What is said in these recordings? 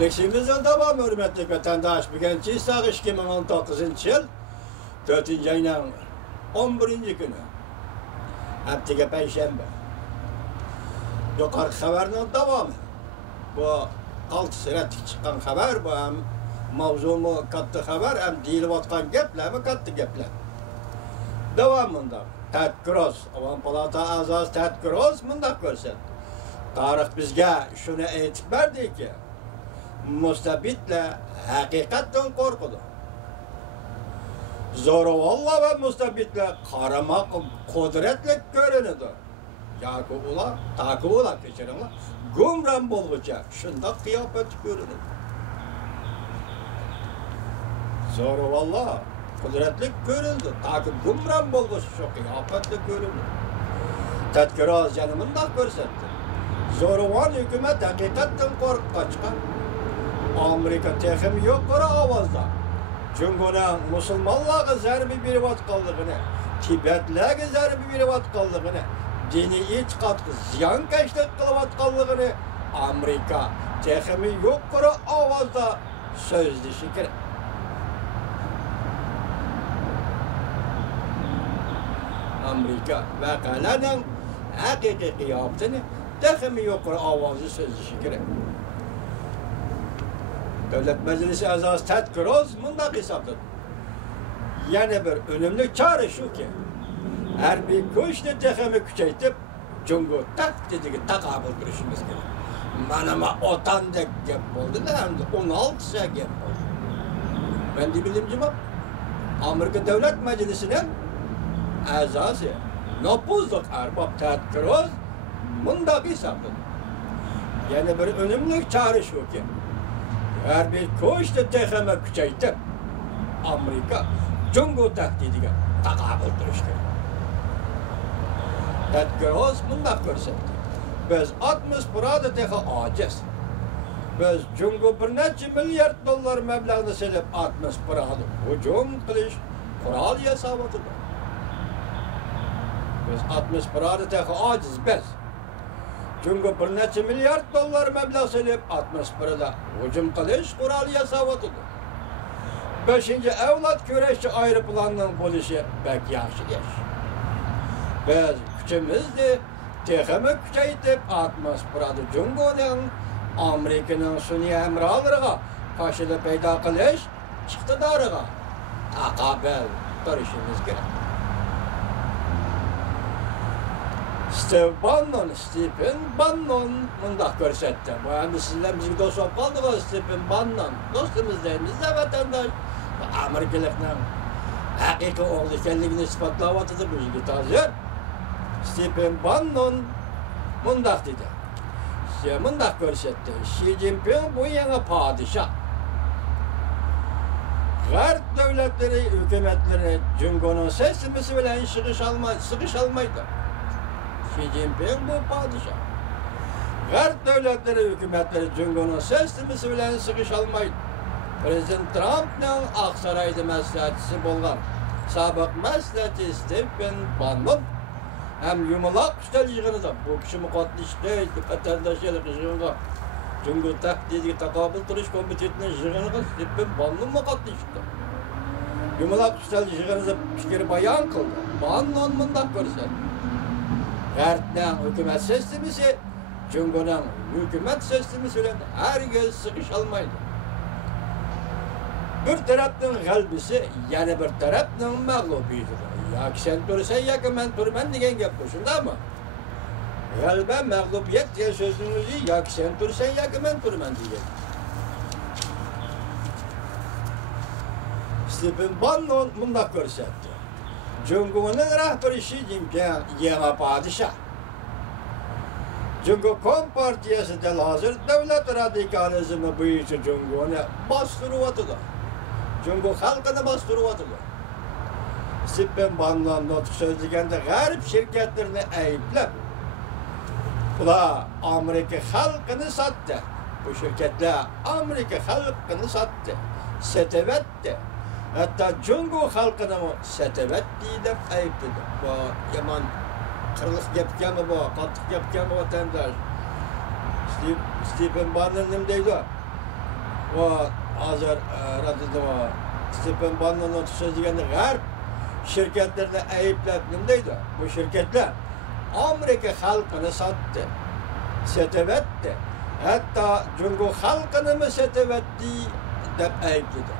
Leksimizin devam hürmetli vatandaş. Bugün Çiğsağ 2019 yıl 4. ayının 11. günü. Haftaga Perşembe. Yukarı haberinin devamı. Bu 6 sıratik çıkan haber, bu hem mavzumu kattı haber, hem deyilayotgan gepler mi kattı gepler. Devamında Ted Cruz, Avam Palata Azaz Ted Cruz mundaq ko'rsatdi. Tarix bizga shuni aytib berdiki, mustabidlar haqiqatdan qo'rqadi. Zo'ravonlar va mustabidlar qaramoq qudratli ko'rinadi. Yoki ular, kechiringlar, gumron bo'lguncha shundoq qiyofat ko'rinadi. Zo'ravonlar qudratli ko'rindi, taki gumron bo'lguncha shu qiyofatda ko'rinadi. Ted Cruz yana bundoq ko'rsatdi. Zo'ravon hukumat haqiqatdan qo'rqib qochgan. Amerika texim yuqori ovozda Jungo'ning musulmonlarga zarba berayotganligini, Tibetlarga zarba berayotganligini, diniy e'tiqodga ziyonkashlik qilayotganligini Amerika texim yuqori ovozda so'zlashi kerak. Amerika vaqalarning haqiqiy qiyofatini texim yuqori ovozda so'zlashi kerak. Devlet Meclisi Azası Ted Cruz bundaq hisobladı. Yana bir önümlü çare şu ki, harbiy kuchni texmi kuchaytib, Jungo taktidiga taqabul qilishimiz kerak. Mana otandek gap bo'ldi-da, hamda 16 gap bo'ldi. Men bilimcim Amerika Devlet Meclisi'nin a'zosi, nopuzliq arbab Ted Cruz bundaq hisobladı. Yana bir önümlü çare şu ki, harbiy kuchni texmi kuchaytib, Amerika Jungo taktidiga taqabul qilish kerak. Ted Cruz bundaq ko'rsatdi. Biz 60% texa ojiz. Biz Jungo bir necha milliard dollar mablag'ni selib 60% hujum qilish qurol yasayapti. Biz 60% texa ojiz biz. Jungo bir necha milliard dollar mablag' selib 60% hujum qilish qurol yasayapti. 5-chi avlod kurashchi aeroplanning bo'lishi bek yaxshi ish. Biz kuchimizni texmi kuchaytib 60% Jungoning Amerikaning sun'iy hamrohlariga qarshi paydo qilish iqtidoriga taqobil turishimiz kerak. Stephen Bannon bundaq ko'rsatdi. Bu endi sizlar bizga do'st bo'lib qoldingiz, Stephen Bannon. Do'stimiz deymiz, vatandosh. Amerikalikning haqiqiy o'g'li ekanligini isbotlayotdi bu yigit hozir. Stephen Bannon bundaq dedi. Bundaq ko'rsatdi. Xi Jinping bu yangi podshoh. G'arb davlatlari, hukumatlari Jungoning sesimiz bilan sig'ish olmaydi. Xi Jinping bu podshoh. G'arb davlatlari, hukumatları Jungoning sesimiz bilan sig'ish olmaydi. Prezident Trumpning Oqsaroyda maslahatchisi bo'lgan sobiq maslahatchi Stephen Bannon ham yumaloq ustal yig'inida bu kishi qatnashdi, vatandoshlar yig'iniga Jungo taktidiga taqobil turish komitetining yig'iniga Stephen Bannon qatnashdi. Yumaloq ustal yig'inida fikr bayon qildi. Bannon bundaq ko'rsatdi. G'arbning hukumat sistemasi Jungoning hukumat sistemasi bilan hargiz sig'ish olmaydi. Bir tarafning g'albisi, yana bir tarafning mag'lubiyatidir. Yoki sen tursan, yoki men turman degan gap bu, shundaymi? G'alba, mag'lubiyat degan so'zning o'zi yoki sen tursan, yoki men turman degan. Stephen Bannon bundaq ko'rsatdi. Jungoning rahbari Xi Jinping yangi podshoh. Jungo Kompartiyasida hozir davlat radikalizmi bo'yicha Jungoni bostiryapti. Jungo xalqini bostiryapti. Stephen Bannon nutq so'zlaganda g'arb shirkatlarini ayblab, ular Amerika xalqini sotdi. Bu shirkatlar Amerika xalqini sotdi, satavatdi. Hatta Jungo xalqini satavatdi deb aybladi. Bu yomon qirliq gapkami bu, qattiq gapkami vatandosh. Stephen Bannon nima deydi? o hazır radyoda o Stephen Bannon'un sözügendi garp şirketlerine ayıplab nimdeydi? Bu şirketler Amerika halkını sattı, setevetti. Hatta Cungo halkını mı setevetti dep ayıpladı.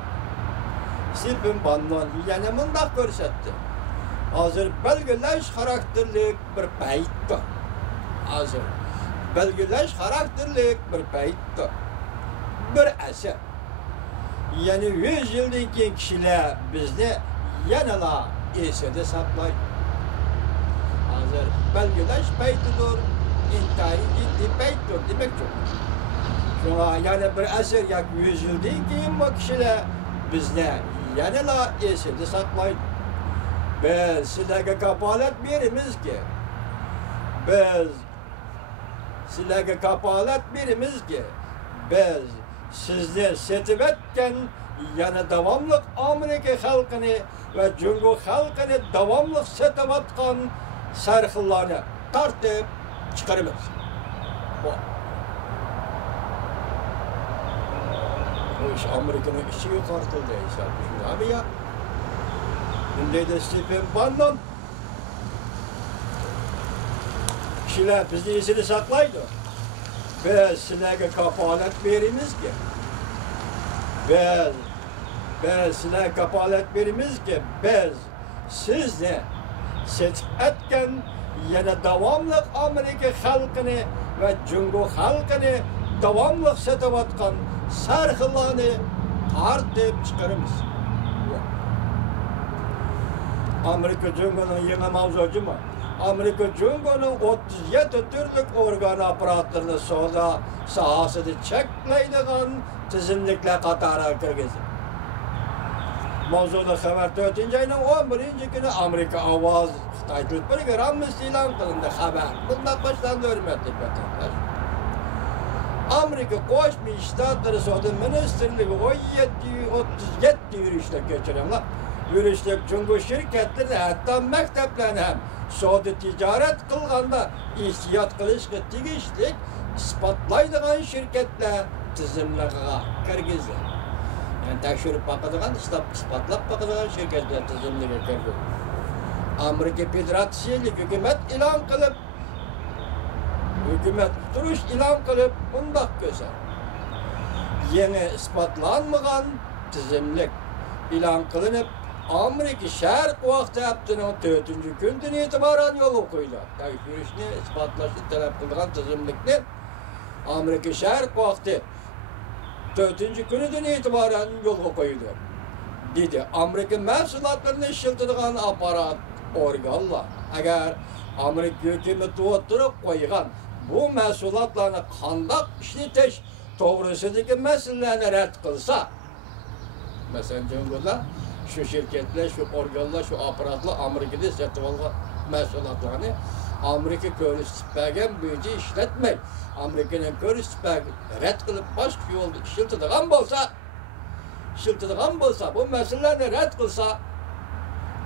Stephen Bannon yana mundaq görsetti. Hazır belgeleş karakterlik bir paytda. Hazır belgeleş karakterlik bir paytda. Bir eser. Yani 100 yıldan keyin kişiler bizni yanala esede saklaydı. Hazır belgeleş paytıdır, intihari ciddi paytıdır demek çok. Şuna yani bir eser yak 100 yıldan keyin bu kişiler bizni yanala esede saklaydı. Biz sizlerge kapalet birimiz ki, biz sizlerge kapalet birimiz ki, biz sizler setivetken yana davamlık Amerika halkını ve Cungo halkını davamlık setivetken sarıklarını tartıp çıkarımız. Bu iş Amerika'nın içi yukarıtıldı hesap. Abi ya. Bundaydı Stephen Bannon. Kişiler bizi izini saklaydı. Biz sizlerge kapalet verimiz ki. Biz sizlerge kapalet verimiz ki. Biz sizni seçip etken yana davamlık Amerika halkını ve Cungo halkını davamlık setevatkan sarıklarını tartıp çıkarımız. Amerika Cungo'nun yeni mavzucu mu? Amerika Cungo'nun 37 türlük organ aparatlarını soda sahasını çekleydiğin tizimlikle Katar'a kirgizdi. Mavzuda haber 4. ayının 11. günü Amerika Avaz Xitay Türkleri Amnesty ilan kılındı haber. Bundan başlandı hürmetli vatandaş. Amerika Koşmuş Ştatları Soda Ministerliği 37 yürüyüşle geçirenler. Yürüyüşlük Cungo şirketlerine hatta mekteplerine hem Soda ticaret kılganda ihtiyat kılışkı tigişlik ispatlaydıgan şirketler tizimliğe kirgizdi. Yani tekşürüp bakıdığan, ispatlap bakıdığan şirketler tizimliğe kirgizdi. Amerika Federasyonluk hükümet ilan kılıp, hükümet duruş ilan kılıp bundak gözer. Yeni ispatlanmayan tizimlik ilan kılınıp Amerika Şərq vaxtı yaptığının 4. günden itibaren yolu koydu. Tekşürüşünü ispatlaşını talep kıldıgan tizimlikni Amerika Şərq vaxtı 4. günden itibaren yolu koydu. Dedi, Amerika məhsulatlarını işiltidigan aparat organlar. Eğer Amerika hükümeti oturup koygan bu məhsulatlarını kandak işletiş doğrusundaki meselelerini rədd kılsa, mesela Cungo'da şu şirketler, şu organlar, şu aparatlar Amerika'da satın algan məhsulatlarını Amerika körüş tüpəgən büyücü işletmek. Amerika'nın körüş tüpəg rədd kılıp başka yolda işiltidigan bolsa, bu meselelerini rədd kılsa,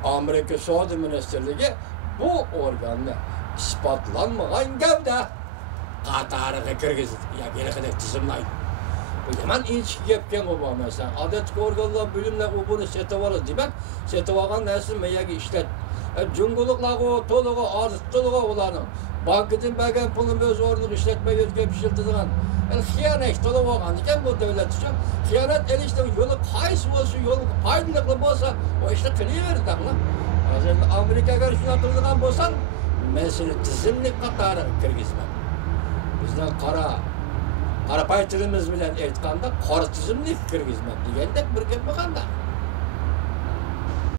Amerika Savunma Ministerliği bu organı ispatlanmagan gavda Katar'a kirgizdi. Ya geri kadar tizimlaydı. Bu yaman ilişki yapken o bu mesela. Adet organlar, bölümler o bunu setavalı demek. Setavagan nesil meyagi işlet. Cunguluklar o, toluğu, azıttılığı olanın. Bankıdın bəgən pulun öz orunu işletme yöntüge pişirtidiğen. Yani hıyanet toluğu olan iken bu devlet için. Hıyanet el işte yolu kayısı olsun, yolu paydılıklı olsa o işte kılıverir dağla. Amerika'ya şuna kıldıgan bolsan, mesele tizimlik Katar'a kirgizmek. Bizden kara paytılımız bilen aytkanda kara tizimlik kirgizmek degende bir gep bakanda.